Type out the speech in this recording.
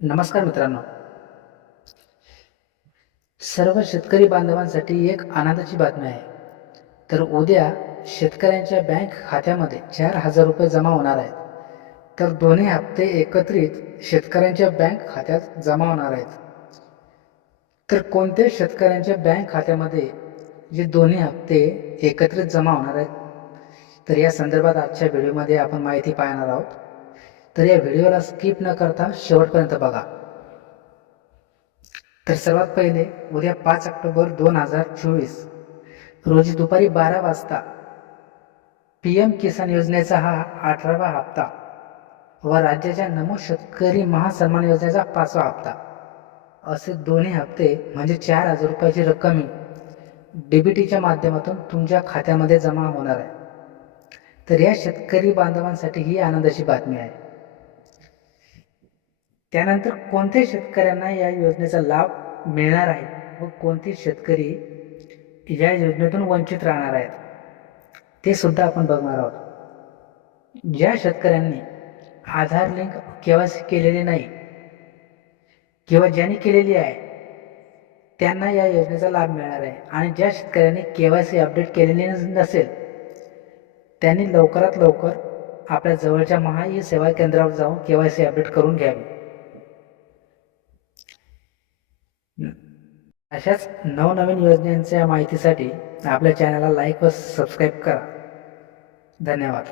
नमस्कार मित्रांनो. सर्व शेतकरी बांधवांसाठी एक आनंदाची बातमी आहे. तर उद्या शेतकऱ्यांच्या बँक खात्यामध्ये 4,000 रुपये जमा होणार आहेत. तर दोन्ही हप्ते एकत्रित शेतकऱ्यांच्या बँक खात्यात जमा होणार आहेत. तर कोणत्या शेतकऱ्यांच्या बँक खात्यामध्ये जे दोन्ही हप्ते एकत्रित जमा होणार आहेत, तर या संदर्भात आजच्या व्हिडिओमध्ये आपण माहिती पाहणार आहोत. तर या व्हिडिओला स्किप न करता शेवटपर्यंत बघा. तर सर्वात पहिले उद्या 5 ऑक्टोबर 2024 रोजी दुपारी 12 वाजता PM किसान योजनेचा हा 18वा हप्ता व राज्याच्या नमो शेतकरी महासन्मान योजनेचा 5वा हप्ता असे दोन्ही हप्ते म्हणजे 4,000 रुपयाची रक्कम DBTच्या माध्यमातून तुमच्या खात्यामध्ये जमा होणार आहे. तर या शेतकरी बांधवांसाठी ही आनंदाची बातमी आहे. त्यानंतर कोणत्या शेतकऱ्यांना या योजनेचा लाभ मिळणार आहे व कोणते शेतकरी या योजनेतून वंचित राहणार आहेत ते सुद्धा आपण बघणार आहोत. ज्या शेतकऱ्यांनी आधार लिंक KYC केलेली नाही किंवा ज्यांनी केलेली आहे त्यांना या योजनेचा लाभ मिळणार आहे. आणि ज्या शेतकऱ्यांनी KYC अपडेट केलेली नसेल त्यांनी लवकरात लवकर आपल्या जवळच्या महा सेवा केंद्रावर जाऊन KYC अपडेट करून घ्यावे. अशाच नवनवीन योजनांच्या माहितीसाठी आपल्या चॅनलला लाईक व सबस्क्राईब करा. धन्यवाद.